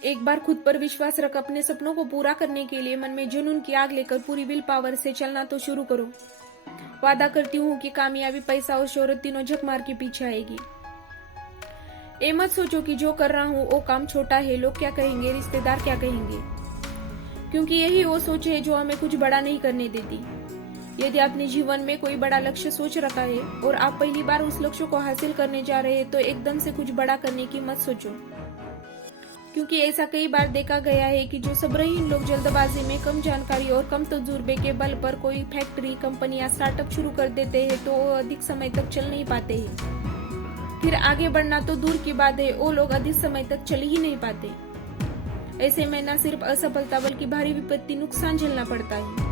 एक बार खुद पर विश्वास रख अपने सपनों को पूरा करने के लिए मन में जुनून की आग लेकर पूरी विल पावर से चलना तो शुरू करो। वादा करती हूँ कि कामयाबी, पैसा और शोहरत तीनों झक मार के पीछे आएगी। ये मत सोचो कि जो कर रहा हूँ वो काम छोटा है, लोग क्या कहेंगे, रिश्तेदार क्या कहेंगे, क्योंकि यही वो सोच है जो हमें कुछ बड़ा नहीं करने देती। यदि आपने जीवन में कोई बड़ा लक्ष्य सोच रखा है और आप पहली बार उस लक्ष्य को हासिल करने जा रहे हैं तो एकदम से कुछ बड़ा करने की मत सोचो, क्योंकि ऐसा कई बार देखा गया है कि जो सब्रहीन लोग जल्दबाजी में, कम जानकारी और कम तजुर्बे के बल पर कोई फैक्ट्री, कंपनी या स्टार्टअप शुरू कर देते हैं तो वो अधिक समय तक चल नहीं पाते हैं। फिर आगे बढ़ना तो दूर की बात है, वो लोग अधिक समय तक चल ही नहीं पाते। ऐसे में न सिर्फ असफलता बल्कि भारी विपत्ति, नुकसान झेलना पड़ता है।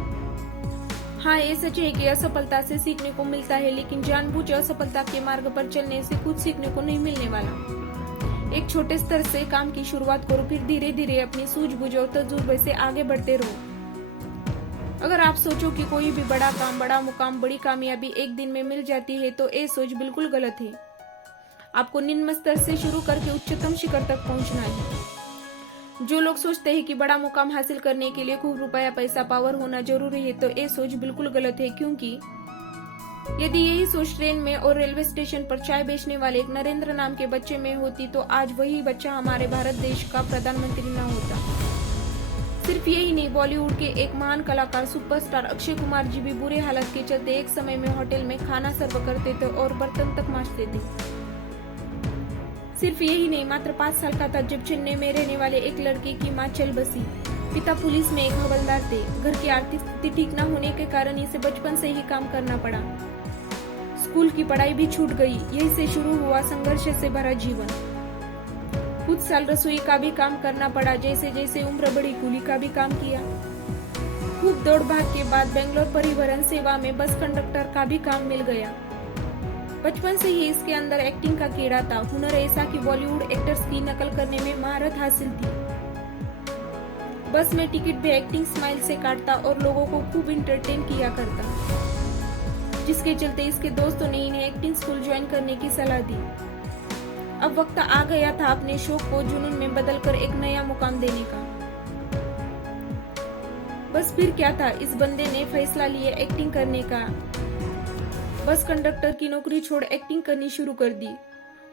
हाँ, ये सच है कि असफलता से सीखने को मिलता है, लेकिन जानबूझ असफलता के मार्ग पर चलने से कुछ सीखने को नहीं मिलने वाला। एक छोटे स्तर से काम की शुरुआत करो, फिर धीरे धीरे अपनी सूझबूझ और तजुर्बे से आगे बढ़ते रहो। अगर आप सोचो कि कोई भी बड़ा काम, बड़ा मुकाम, बड़ी कामयाबी एक दिन में मिल जाती है तो ये सोच बिल्कुल गलत है। आपको निम्न स्तर से शुरू करके उच्चतम शिखर तक पहुंचना है। जो लोग सोचते हैं कि बड़ा मुकाम हासिल करने के लिए खूब रुपया, पैसा, पावर होना जरूरी है तो ये सोच बिल्कुल गलत है, क्योंकि यदि यही सोच ट्रेन में और रेलवे स्टेशन पर चाय बेचने वाले एक नरेंद्र नाम के बच्चे में होती तो आज वही बच्चा हमारे भारत देश का प्रधानमंत्री न होता। सिर्फ यही नहीं, बॉलीवुड के एक महान कलाकार, सुपरस्टार अक्षय कुमार जी भी बुरे हालत के चलते एक समय में होटल में खाना सर्व करते थे और बर्तन तक मांजते थे। सिर्फ यही नहीं, मात्र 5 साल का था जब चेन्नई में रहने वाले एक लड़के की मां चल बसी। पिता पुलिस में एक हवलदार थे। घर की आर्थिक स्थिति ठीक न होने के कारण इसे बचपन से ही काम करना पड़ा। स्कूल की पढ़ाई भी छूट गई। यही से शुरू हुआ संघर्ष से भरा जीवन। कुछ साल रसोई का भी काम करना पड़ा। जैसे जैसे उम्र बढ़ी, कूली का भी काम किया। खूब दौड़ भाग के बाद बेंगलोर परिवहन सेवा में बस कंडक्टर का भी काम मिल गया। बचपन से ही इसके अंदर एक्टिंग का कीड़ा था। हुनर ऐसा कि बॉलीवुड एक्टर्स की नकल करने में महारत हासिल थी। बस में टिकट भी एक्टिंग स्माइल से काटता और लोगों को खूब इंटरटेन किया करता, जिसके चलते इसके दोस्तों ने इन्हें एक्टिंग स्कूल ज्वाइन करने की सलाह दी। अब वक्त आ गया था अपने शौक को जुनून में बदलकर एक नया मुकाम देने का। बस फिर क्या था, इस बंदे ने फैसला लिया एक्टिंग करने का। बस कंडक्टर की नौकरी छोड़ एक्टिंग करनी शुरू कर दी।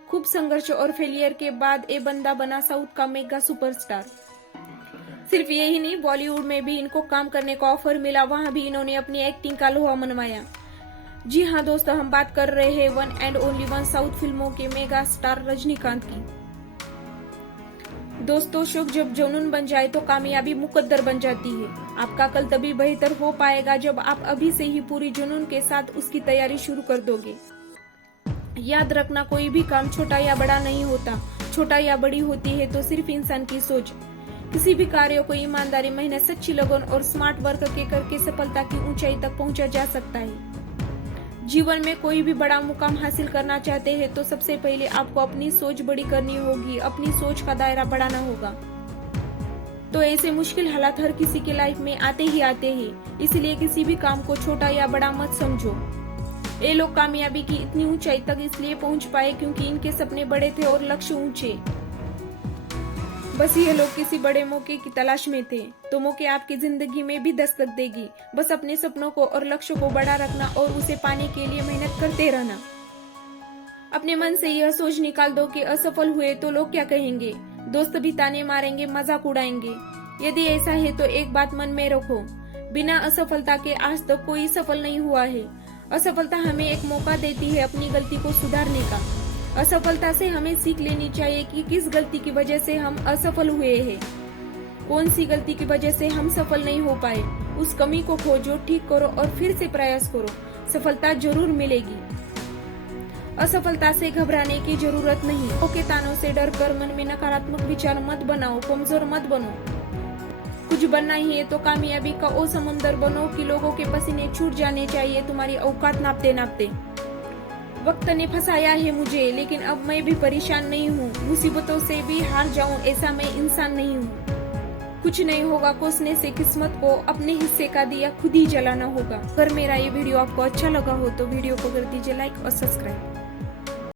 खूब संघर्ष और फेलियर के बाद ये बंदा बना साउथ का मेगा सुपरस्टार। सिर्फ यही नहीं, बॉलीवुड में भी इनको काम करने का ऑफर मिला। वहां भी इन्होंने अपनी एक्टिंग का लोहा मनवाया। जी हाँ दोस्तों, हम बात कर रहे हैं one and only one south फिल्मों के मेगा स्टार रजनीकांत की। दोस्तों, शौक जब जुनून बन जाए तो कामयाबी मुकद्दर बन जाती है। आपका कल तभी बेहतर हो पाएगा जब आप अभी से ही पूरी जुनून के साथ उसकी तैयारी शुरू कर दोगे। याद रखना, कोई भी काम छोटा या बड़ा नहीं होता। छोटा या बड़ी होती है तो सिर्फ इंसान की सोच। किसी भी कार्य को ईमानदारी, मेहनत, सच्ची लगन और स्मार्ट वर्क के करके सफलता की ऊंचाई तक पहुंचा जा सकता है। जीवन में कोई भी बड़ा मुकाम हासिल करना चाहते हैं तो सबसे पहले आपको अपनी सोच बड़ी करनी होगी, अपनी सोच का दायरा बढ़ाना होगा। तो ऐसे मुश्किल हालात हर किसी के लाइफ में आते ही आते हैं, इसलिए किसी भी काम को छोटा या बड़ा मत समझो। ये लोग कामयाबी की इतनी ऊंचाई तक इसलिए पहुंच पाए क्योंकि इनके सपने बड़े थे और लक्ष्य ऊंचे। बस ये लोग किसी बड़े मौके की तलाश में थे, तो मौके आपकी जिंदगी में भी दस्तक देगी। बस अपने सपनों को और लक्ष्य को बड़ा रखना और उसे पाने के लिए मेहनत करते रहना। अपने मन से यह सोच निकाल दो कि असफल हुए तो लोग क्या कहेंगे, दोस्त भी ताने मारेंगे, मजाक उड़ाएंगे। यदि ऐसा है तो एक बात मन में रखो, बिना असफलता के आज तक कोई सफल नहीं हुआ है। असफलता हमें एक मौका देती है अपनी गलती को सुधारने का। असफलता से हमें सीख लेनी चाहिए कि किस गलती की वजह से हम असफल हुए हैं, कौन सी गलती की वजह से हम सफल नहीं हो पाए। उस कमी को खोजो, ठीक करो और फिर से प्रयास करो। सफलता जरूर मिलेगी। असफलता से घबराने की जरूरत नहीं। के तानों से डर कर मन में नकारात्मक विचार मत बनाओ, कमजोर मत बनो। कुछ बनना ही है तो कामयाबी का वो समुंदर बनो कि लोगों के पसीने छूट जाने चाहिए तुम्हारी औकात नापते नापते। वक्त ने फंसाया है मुझे, लेकिन अब मैं भी परेशान नहीं हूँ। मुसीबतों से भी हार जाऊं ऐसा मैं इंसान नहीं हूँ। कुछ नहीं होगा, कोसने से किस्मत को अपने हिस्से का दिया खुद ही जलाना होगा। अगर मेरा ये वीडियो आपको अच्छा लगा हो तो वीडियो को कर दीजिए लाइक और सब्सक्राइब।